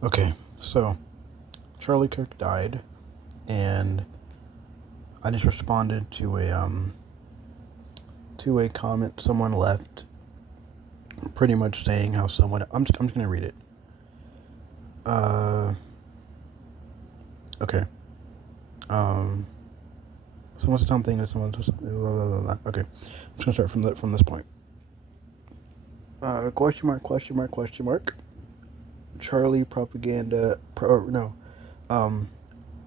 Okay, so Charlie Kirk died, and I just responded to a comment someone left, pretty much saying how someone. I'm just gonna read it. Uh, okay. Um, someone said something that someone said something. Blah, blah, blah, blah. Okay, I'm just gonna start from this point. Question mark? Question mark? Question mark? Charlie propaganda. No. Um,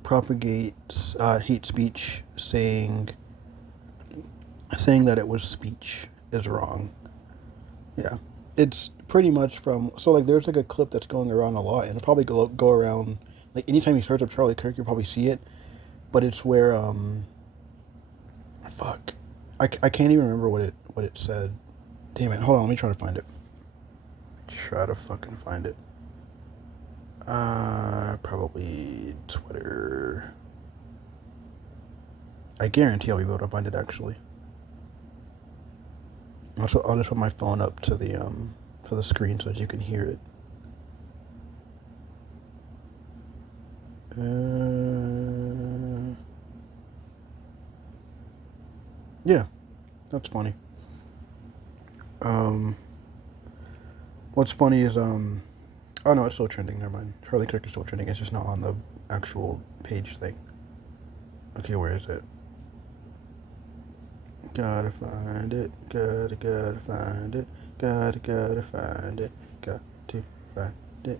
propagates hate speech, saying that it was speech is wrong. Yeah, it's pretty much from like there's like a clip that's going around a lot, and it'll probably go around like anytime you search up Charlie Kirk, you'll probably see it. But it's where fuck, I can't even remember what it said. Damn it! Hold on, let me try to find it. Try to fucking find it. Probably Twitter. I guarantee I'll be able to find it actually. I'll just put my phone up to the screen so that you can hear it. Yeah, that's funny. Um, what's funny is oh no, it's still trending. Never mind. Charlie Kirk is still trending. It's just not on the actual page thing. Okay, where is it? Gotta find it. Gotta find it. Gotta find it. Got to find it.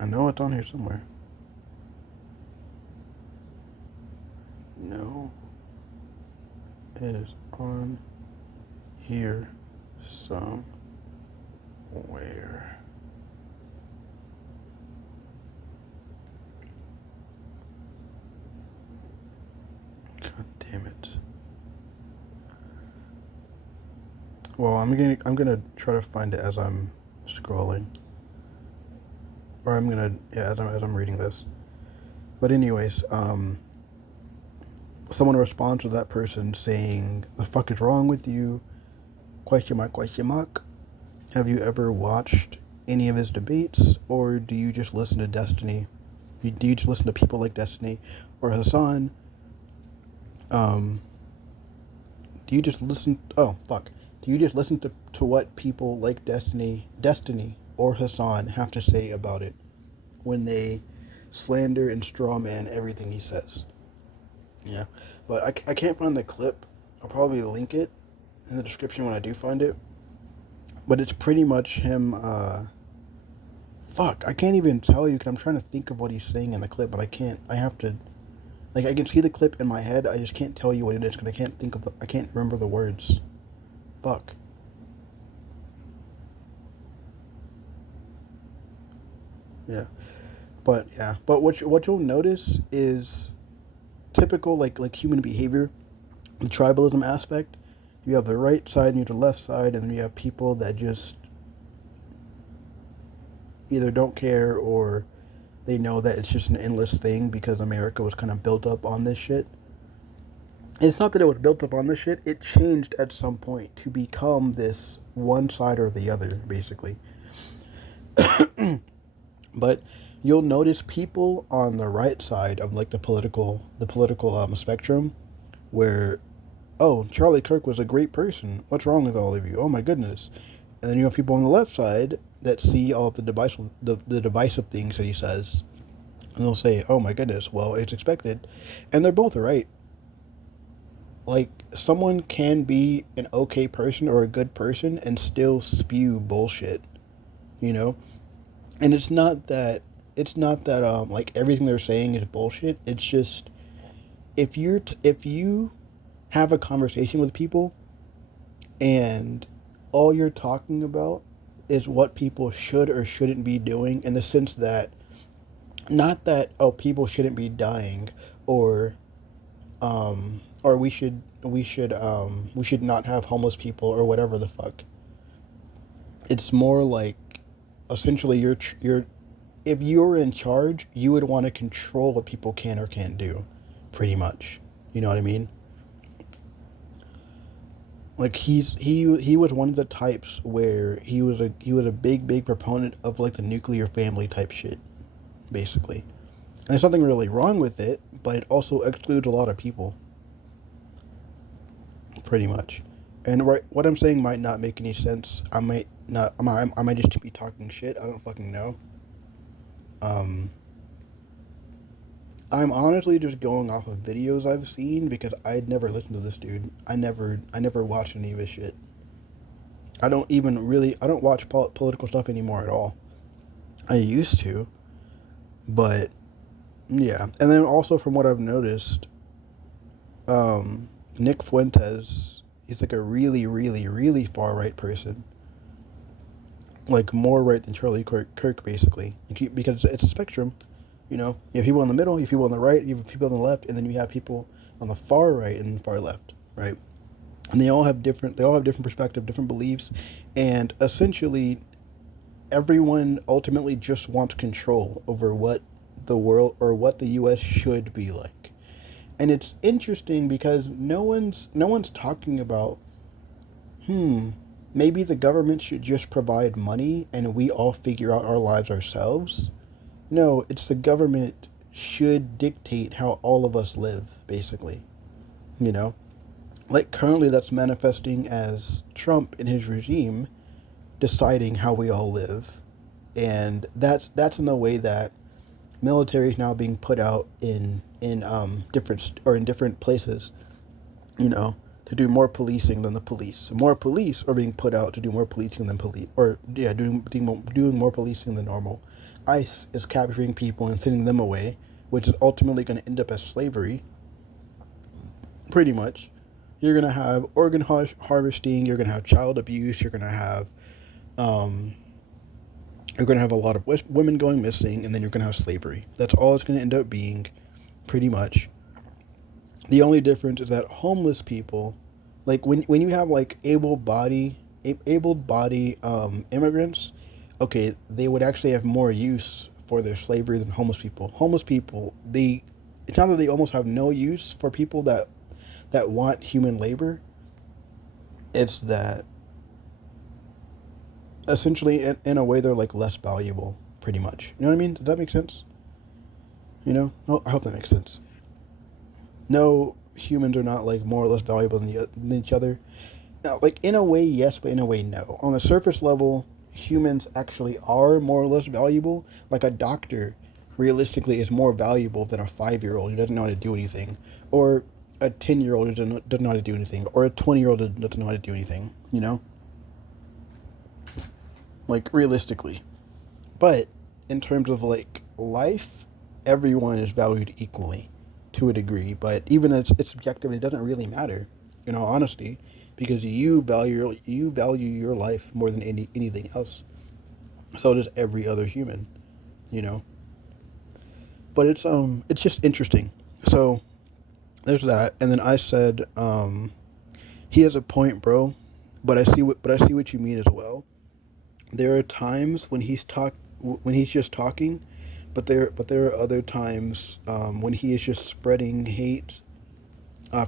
I know it's on here somewhere. No, it is on here somewhere. God damn it. Well, I'm gonna try to find it as I'm scrolling, or I'm gonna yeah as I'm reading this. But anyways, someone responds to that person saying, "The fuck is wrong with you?" Question mark? Question mark? Have you ever watched any of his debates, or do you just listen to Destiny? Do you just listen to people like Destiny or Hassan? Um, do you just listen? Oh fuck! Do you just listen to what people like Destiny or Hassan have to say about it when they slander and strawman everything he says? Yeah, but I can't find the clip. I'll probably link it in the description when I do find it. But it's pretty much him. Fuck, I can't even tell you because I'm trying to think of what he's saying in the clip, but I can't. I have to. Like, I can see the clip in my head. I just can't tell you what it is because I can't think of the. I can't remember the words. Fuck. Yeah, but what you'll notice is typical like human behavior, the tribalism aspect. You have the right side and you have the left side, and then you have people that just either don't care or they know that it's just an endless thing because America was kind of built up on this shit. And it's not that it was built up on this shit, it changed at some point to become this one side or the other, basically. But you'll notice people on the right side of like the political spectrum where, oh, Charlie Kirk was a great person. What's wrong with all of you? Oh my goodness. And then you have people on the left side that see all of the divisive things that he says, and they'll say, "Oh my goodness, well, it's expected," and they're both right. Like someone can be an okay person or a good person and still spew bullshit, you know. And it's not that like everything they're saying is bullshit. It's just if you have a conversation with people and all you're talking about is what people should or shouldn't be doing in the sense that not that oh people shouldn't be dying or we should not have homeless people or whatever the fuck. It's more like essentially you're if you were in charge, you would want to control what people can or can't do, pretty much. You know what I mean? Like he was one of the types where he was a big proponent of like the nuclear family type shit, basically. And there's nothing really wrong with it, but it also excludes a lot of people, pretty much. And right, what I'm saying might not make any sense. I might not. I might just be talking shit. I don't fucking know. Um, I'm honestly just going off of videos I've seen because I'd never listened to this dude. I never watched any of his shit. I don't watch political stuff anymore at all. I used to, but yeah. And then also from what I've noticed, Nick Fuentes, he's like a really far right person. Like more right than Charlie Kirk basically. Because it's a spectrum. You have people in the middle, you have people on the right, you have people on the left, and then you have people on the far right and far left, right? And they all have different perspective, different beliefs, and essentially everyone ultimately just wants control over what the world or what the US should be like. And it's interesting because no one's talking about maybe the government should just provide money and we all figure out our lives ourselves. No, it's the government should dictate how all of us live, basically. You know? Like currently that's manifesting as Trump and his regime deciding how we all live. And that's in the way that military is now being put out in different places, you know, to do more policing than the police. More police are being put out to do more policing than police, or yeah, doing more policing than normal. ICE is capturing people and sending them away, which is ultimately going to end up as slavery. Pretty much, you're going to have organ harvesting. You're going to have child abuse. Um, you're going to have a lot of women going missing, and then you're going to have slavery. That's all it's going to end up being, pretty much. The only difference is that homeless people, like when you have like able body immigrants, okay, they would actually have more use for their slavery than homeless people. Homeless people, it's not that they almost have no use for people that want human labor. It's that essentially in a way they're like less valuable, pretty much. You know what I mean? Does that make sense? Oh, I hope that makes sense. No, humans are not like more or less valuable than each other. Now, like in a way, yes, but in a way, no. On the surface level, humans actually are more or less valuable. Like a doctor, realistically, is more valuable than a 5-year-old who doesn't know how to do anything, or a 10-year-old who doesn't know how to do anything, or a 20-year-old who doesn't know how to do anything. Like realistically. But in terms of like life, everyone is valued equally to a degree. But even though it's subjective, it doesn't really matter, in all honesty, because you value your life more than anything else. So does every other human, you know. But it's just interesting. So there's that, and then I said he has a point, bro. But I see what you mean as well. There are times when he's just talking, but there are other times when he is just spreading hate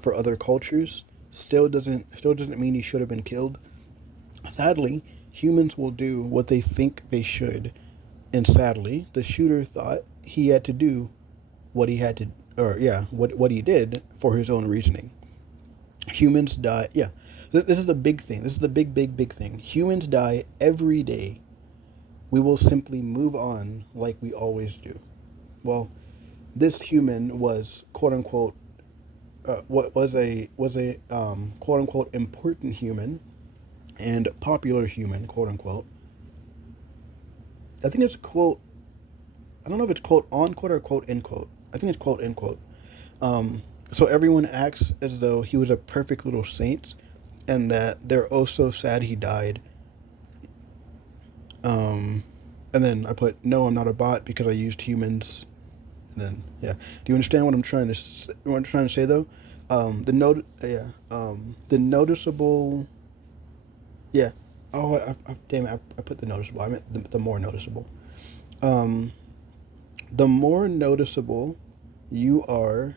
for other cultures. Still doesn't mean he should have been killed. Sadly, humans will do what they think they should, and sadly, the shooter thought he had to do what he had to, or yeah, what he did for his own reasoning. Humans die. Yeah, this is the big thing. This is the big thing. Humans die every day. We will simply move on like we always do. Well, this human was quote unquote what was a quote unquote important human and popular human quote unquote. I think it's quote. I don't know if it's quote on quote or quote end quote. I think it's quote end quote. So everyone acts as though he was a perfect little saint, and that they're oh so sad he died. Um, and then I put no, I'm not a bot because I used humans. And then yeah, do you understand what I'm trying to say though? The noticeable yeah. Oh, damn it! I put the noticeable. I meant the more noticeable. Um, the more noticeable you are.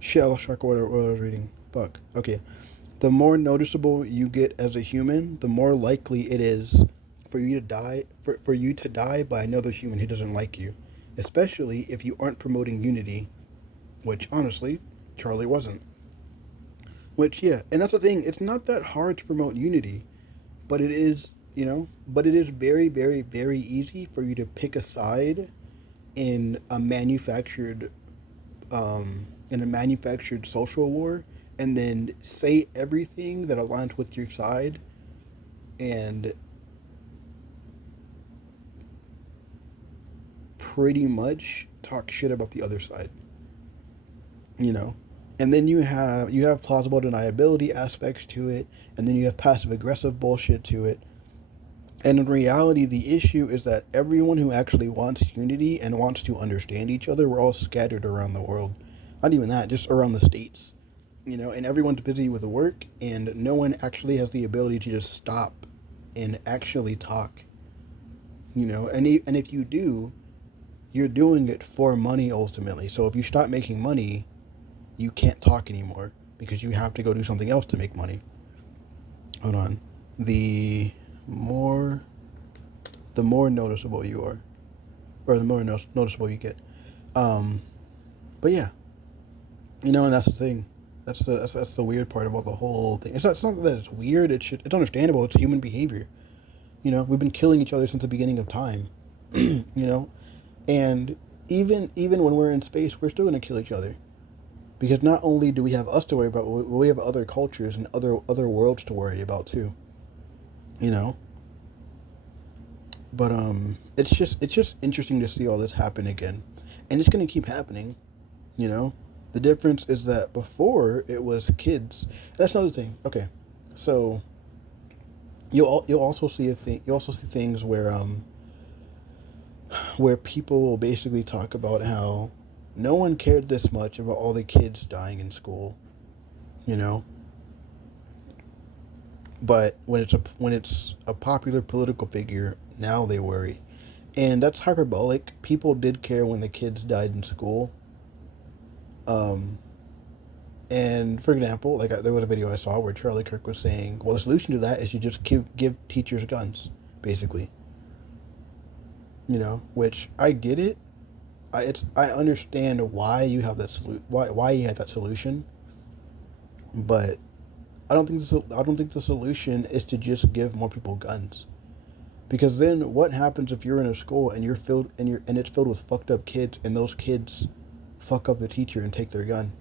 Shit, I lost track of what I was reading. Fuck. Okay. The more noticeable you get as a human, the more likely it is for you to die for you to die by another human who doesn't like you. Especially if you aren't promoting unity, which honestly, Charlie wasn't. Which yeah, and that's the thing, it's not that hard to promote unity, but it is, but it is very, very, very easy for you to pick a side in a manufactured social war, and then say everything that aligns with your side, and pretty much talk shit about the other side, you know. And then you have plausible deniability aspects to it, and then you have passive aggressive bullshit to it. And in reality, the issue is that everyone who actually wants unity and wants to understand each other, we're all scattered around the world. Not even that, just around the states. And everyone's busy with work, and no one actually has the ability to just stop and actually talk. And if you do, you're doing it for money ultimately. So if you stop making money, you can't talk anymore because you have to go do something else to make money. Hold on. The more the more noticeable you are, or the more noticeable you get. Um, but yeah, and that's the thing. That's the weird part about the whole thing. It's not that it's weird. It's understandable. It's human behavior. We've been killing each other since the beginning of time. you know, and even when we're in space, we're still gonna kill each other because not only do we have us to worry about, but we have other cultures and other worlds to worry about too. You know, but it's just interesting to see all this happen again, and it's gonna keep happening. You know, the difference is that before it was kids. That's another thing. Okay, so you'll also see a thing. You also see things where people will basically talk about how no one cared this much about all the kids dying in school. You know, but when it's a popular political figure, now they worry, and that's hyperbolic. People did care when the kids died in school. Um, And for example, there was a video I saw where Charlie Kirk was saying, "Well, the solution to that is you just give teachers guns, basically." Which I get it. I understand why you have that why you had that solution, but I don't think the solution is to just give more people guns, because then what happens if you're in a school and it's filled with fucked up kids, and those kids fuck up the teacher and take their gun?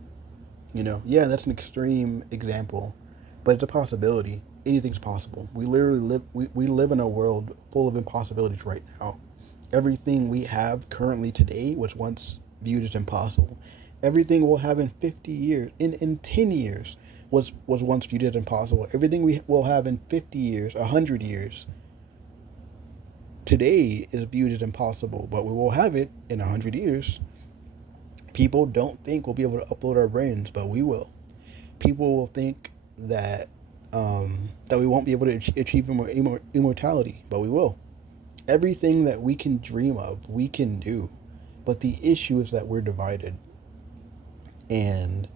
Yeah, that's an extreme example, but it's a possibility. Anything's possible. We literally we live in a world full of impossibilities right now. Everything we have currently today was once viewed as impossible. Everything we'll have in 50 years, in 10 years, was once viewed as impossible. Everything we will have in 50 years, 100 years, today is viewed as impossible, but we will have it in 100 years. People don't think we'll be able to upload our brains, but we will. People will think that we won't be able to achieve immortality, but we will. Everything that we can dream of, we can do. But the issue is that we're divided. And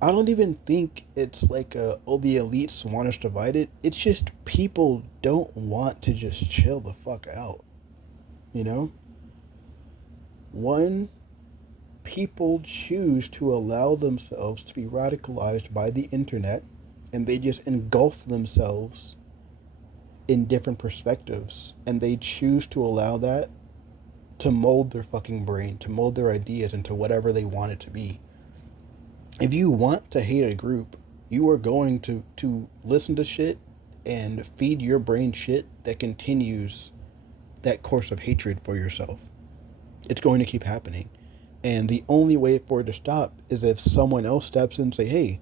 I don't even think it's like the elites want us divided. It's just people don't want to just chill the fuck out. You know? One, people choose to allow themselves to be radicalized by the internet, and they just engulf themselves in different perspectives, and they choose to allow that to mold their fucking brain, to mold their ideas into whatever they want it to be. If you want to hate a group, you are going to listen to shit and feed your brain shit that continues that course of hatred for yourself. It's going to keep happening. And the only way for it to stop is if someone else steps in and say, hey,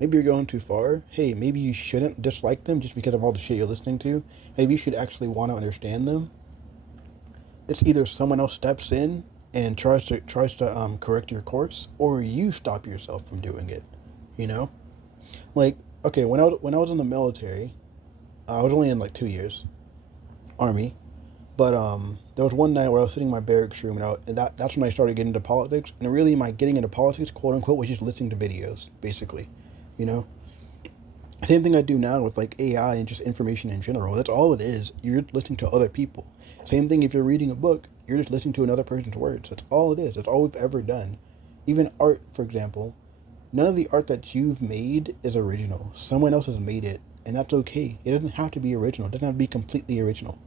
maybe you're going too far. Hey, maybe you shouldn't dislike them just because of all the shit you're listening to. Maybe you should actually want to understand them. It's either someone else steps in and tries to correct your course, or you stop yourself from doing it. You know, like, okay, when I was in the military, I was only in like 2 years, Army. But there was one night where I was sitting in my barracks room, and that's when I started getting into politics. And really, my getting into politics, quote unquote, was just listening to videos, basically, you know. Same thing I do now with like AI and just information in general. That's all it is. You're listening to other people. Same thing if you're reading a book, you're just listening to another person's words. That's all it is. That's all we've ever done. Even art, for example, none of the art that you've made is original. Someone else has made it, and that's okay. It doesn't have to be original. It doesn't have to be completely original.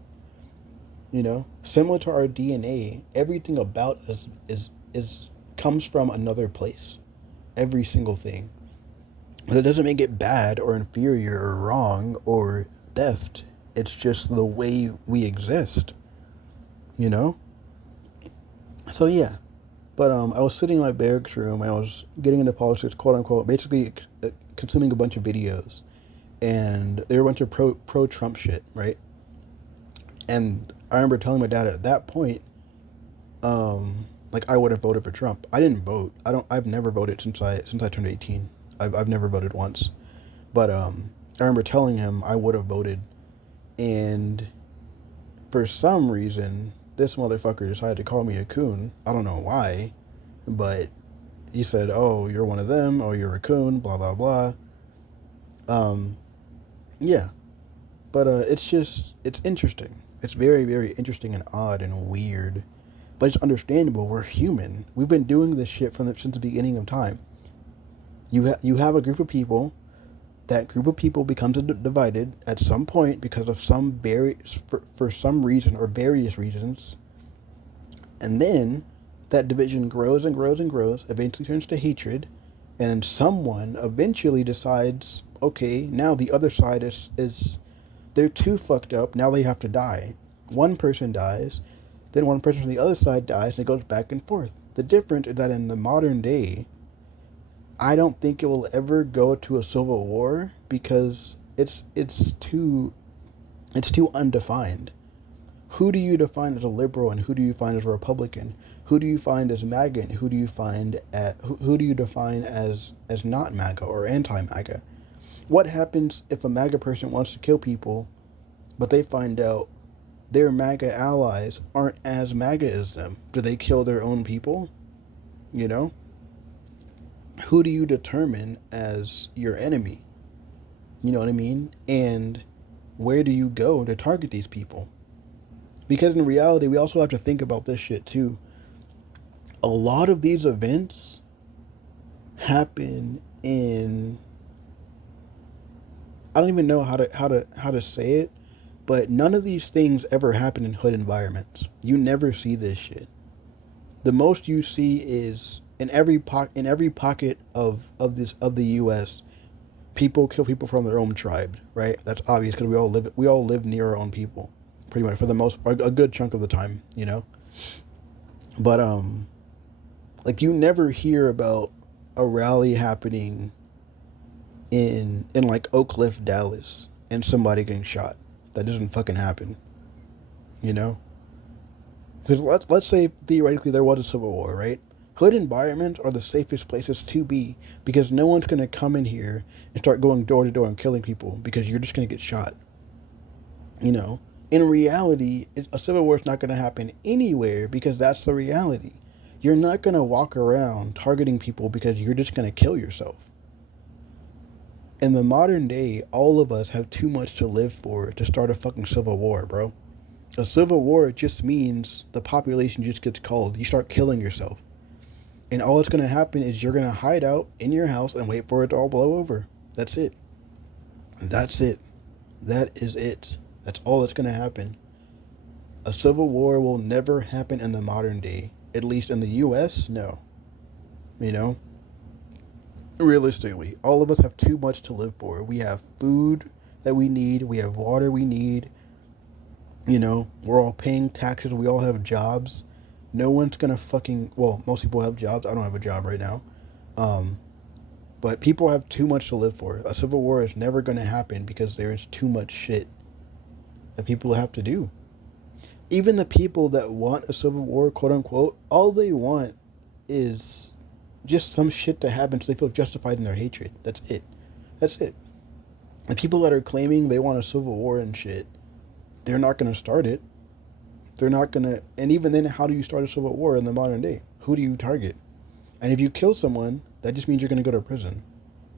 Similar to our DNA, everything about us is comes from another place. Every single thing. That doesn't make it bad or inferior or wrong or theft. It's just the way we exist, you know? So yeah. But I was sitting in my barracks room and I was getting into politics, quote unquote, basically consuming a bunch of videos. And they were a bunch of pro Trump shit, right? And I remember telling my dad at that point, like I would have voted for Trump. I didn't vote. I've never voted since I turned 18. I've never voted once. But I remember telling him I would have voted, and for some reason, this motherfucker decided to call me a coon. I don't know why, but he said, "Oh, you're one of them. Oh, you're a coon." Blah blah blah. Um, yeah, but it's interesting. It's very very interesting and odd and weird, but it's understandable. We're human. We've been doing this shit since the beginning of time. You have a group of people. That group of people becomes divided at some point because of for some reason or various reasons, and then that division grows and grows and grows, eventually turns to hatred, and someone eventually decides, okay, now the other side is they're too fucked up, now they have to die. One person dies, then one person from the other side dies, and it goes back and forth. The difference is that in the modern day, I don't think it will ever go to a civil war because it's too undefined. Who do you define as a liberal and who do you find as a Republican? Who do you find as MAGA and who do you find who do you define as not MAGA or anti-MAGA? What happens if a MAGA person wants to kill people, but they find out their MAGA allies aren't as MAGA as them? Do they kill their own people? You know? Who do you determine as your enemy? You know what I mean? And where do you go to target these people? Because in reality, we also have to think about this shit too. A lot of these events happen in, I don't even know how to say it, but none of these things ever happen in hood environments. You never see this shit. The most you see is in every pocket of the U.S. People kill people from their own tribe, right? That's obvious because we all live near our own people, pretty much for the most a good chunk of the time, you know. But like you never hear about a rally happening in like Oak Cliff, Dallas, and somebody getting shot. That doesn't fucking happen, you know. Because let's say theoretically there was a civil war, right? Hood environments are the safest places to be because no one's gonna come in here and start going door to door and killing people because you're just gonna get shot. You know, in reality, a civil war is not gonna happen anywhere because that's the reality. You're not gonna walk around targeting people because you're just gonna kill yourself. In the modern day, all of us have too much to live for to start a fucking civil war, bro. A civil war just means the population just gets called. You start killing yourself. And all that's going to happen is you're going to hide out in your house and wait for it to all blow over. That's it. That's it. That is it. That's all that's going to happen. A civil war will never happen in the modern day. At least in the U.S., no. You know? Realistically, all of us have too much to live for. We have food that we need. We have water we need. You know, we're all paying taxes. We all have jobs. No one's gonna well, most people have jobs. I don't have a job right now. But people have too much to live for. A civil war is never gonna happen because there is too much shit that people have to do. Even the people that want a civil war, quote unquote, all they want is just some shit to happen so they feel justified in their hatred. That's it. That's it. The people that are claiming they want a civil war and shit, they're not gonna start it. They're not gonna, and even then, how do you start a civil war in the modern day? Who do you target? And if you kill someone, that just means you're gonna go to prison,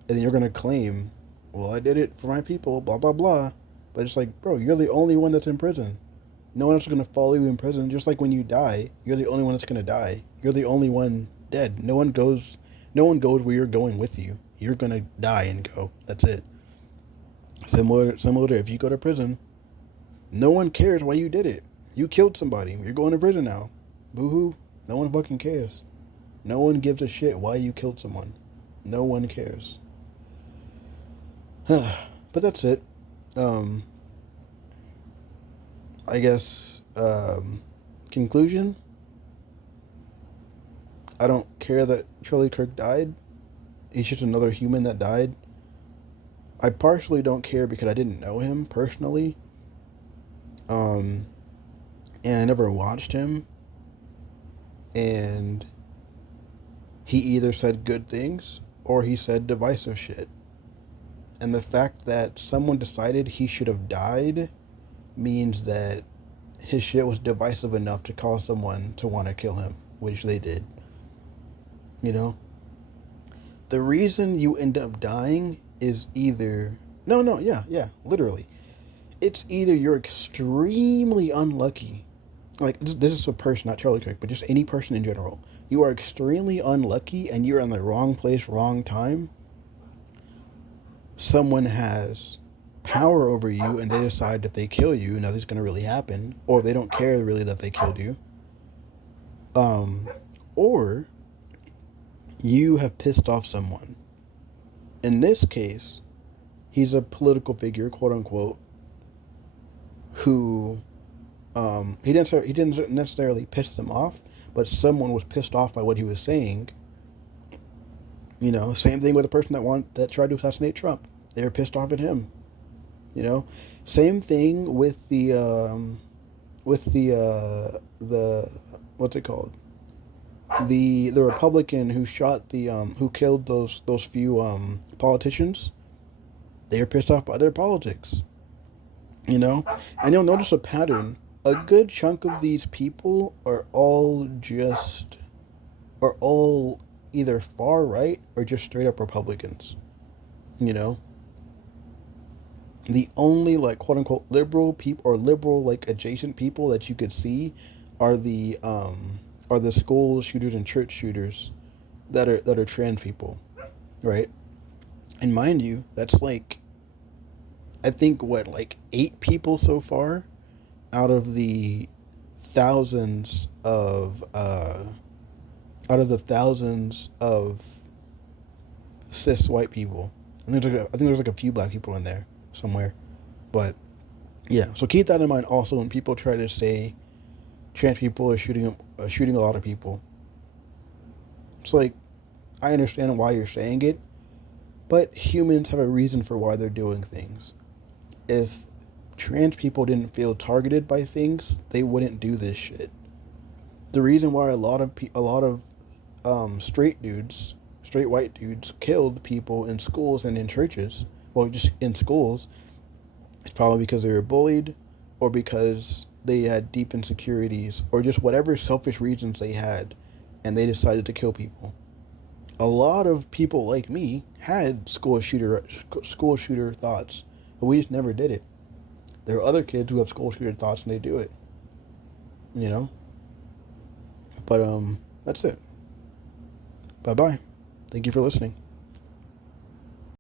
and then you're gonna claim, well, I did it for my people, blah, blah, blah. But it's like, bro, you're the only one that's in prison. No one else is going to follow you in prison. Just like when you die, you're the only one that's going to die. You're the only one dead. No one goes where you're going with you. You're going to die and go. That's it. Similar to if you go to prison, no one cares why you did it. You killed somebody. You're going to prison now. Boo-hoo. No one fucking cares. No one gives a shit why you killed someone. No one cares. But that's it. I guess, conclusion? I don't care that Charlie Kirk died. He's just another human that died. I partially don't care because I didn't know him personally. And I never watched him. And he either said good things or he said divisive shit. And the fact that someone decided he should have died means that his shit was divisive enough to cause someone to want to kill him, which they did. You know? The reason you end up dying is either... yeah, literally. It's either you're extremely unlucky. Like, this is a person, not Charlie Kirk, but just any person in general. You are extremely unlucky and you're in the wrong place, wrong time. Someone has power over you and they decide that they kill you, nothing's going to really happen, or they don't care really that they killed you. Or you have pissed off someone. In this case, he's a political figure, quote unquote, who he didn't necessarily piss them off, but someone was pissed off by what he was saying. You know, same thing with the person that tried to assassinate Trump. They were pissed off at him. You know, same thing with the what's it called? The Republican who shot who killed those few politicians. They were pissed off by their politics. You know, and you'll notice a pattern. A good chunk of these people are all either far right or just straight up Republicans. You know, the only like quote unquote liberal people or liberal like adjacent people that you could see are the school shooters and church shooters that are trans people, right? And mind you, that's like, I think what, like 8 people so far out of the thousands of cis white people. I think there's like a few black people in there somewhere, but yeah. So keep that in mind also when people try to say trans people are shooting a lot of people. It's like, I understand why you're saying it, but humans have a reason for why they're doing things. If trans people didn't feel targeted by things, they wouldn't do this shit. The reason why a lot of straight white dudes killed people in schools and in churches, well, just in schools, it's probably because they were bullied, or because they had deep insecurities, or just whatever selfish reasons they had, and they decided to kill people. A lot of people like me had school shooter thoughts, but we just never did it. There are other kids who have school shooter thoughts and they do it. You know? But that's it. Bye-bye. Thank you for listening.